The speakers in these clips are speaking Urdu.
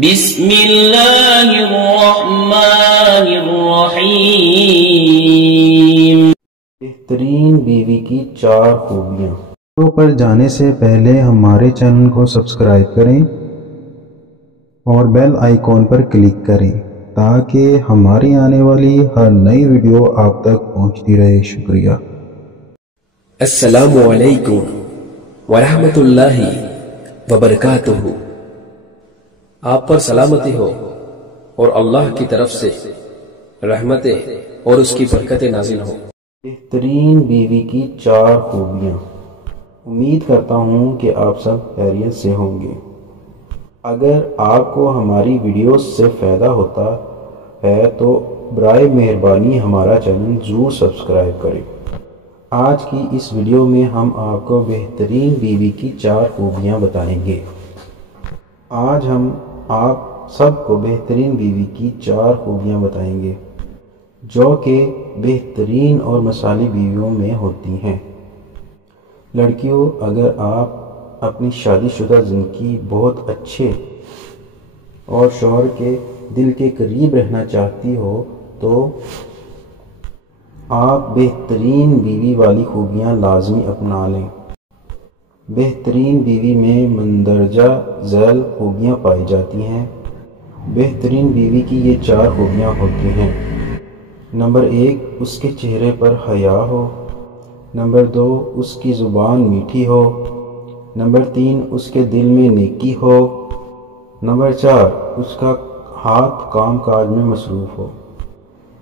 بسم اللہ الرحمن الرحیم۔ بہترین بیوی کی 4 خوبیاں۔ ویڈیو پر جانے سے پہلے ہمارے چینل کو سبسکرائب کریں اور بیل آئیکن پر کلک کریں تاکہ ہماری آنے والی ہر نئی ویڈیو آپ تک پہنچتی رہے۔ شکریہ۔ السلام علیکم ورحمۃ اللہ وبرکاتہ۔ آپ پر سلامتی ہو اور اللہ کی طرف سے رحمتیں اور اس کی برکتیں نازل ہوں۔ بہترین بیوی کی 4 خوبیاں۔ امید کرتا ہوں کہ آپ سب خیریت سے ہوں گے۔ اگر آپ کو ہماری ویڈیوز سے فائدہ ہوتا ہے تو برائے مہربانی ہمارا چینل ضرور سبسکرائب کریں۔ آج کی اس ویڈیو میں ہم آپ کو بہترین بیوی کی 4 خوبیاں بتائیں گے۔ آج ہم آپ سب کو بہترین بیوی کی 4 خوبیاں بتائیں گے جو کہ بہترین اور مثالی بیویوں میں ہوتی ہیں۔ لڑکیوں، اگر آپ اپنی شادی شدہ زندگی بہت اچھے اور شوہر کے دل کے قریب رہنا چاہتی ہو تو آپ بہترین بیوی والی خوبیاں لازمی اپنا لیں۔ بہترین بیوی میں مندرجہ ذیل خوبیاں پائی جاتی ہیں۔ بہترین بیوی کی یہ 4 خوبیاں ہوتی ہیں۔ نمبر 1، اس کے چہرے پر حیا ہو۔ نمبر 2، اس کی زبان میٹھی ہو۔ نمبر 3، اس کے دل میں نیکی ہو۔ نمبر 4، اس کا ہاتھ کام کاج میں مصروف ہو۔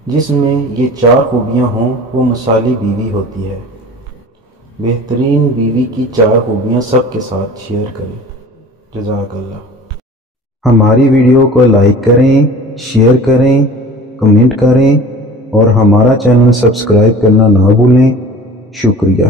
جس میں یہ 4 خوبیاں ہوں وہ مثالی بیوی ہوتی ہے۔ بہترین بیوی کی 4 خوبیاں سب کے ساتھ شیئر کریں۔ جزاک اللہ۔ ہماری ویڈیو کو لائک کریں، شیئر کریں، کمنٹ کریں اور ہمارا چینل سبسکرائب کرنا نہ بھولیں۔ شکریہ۔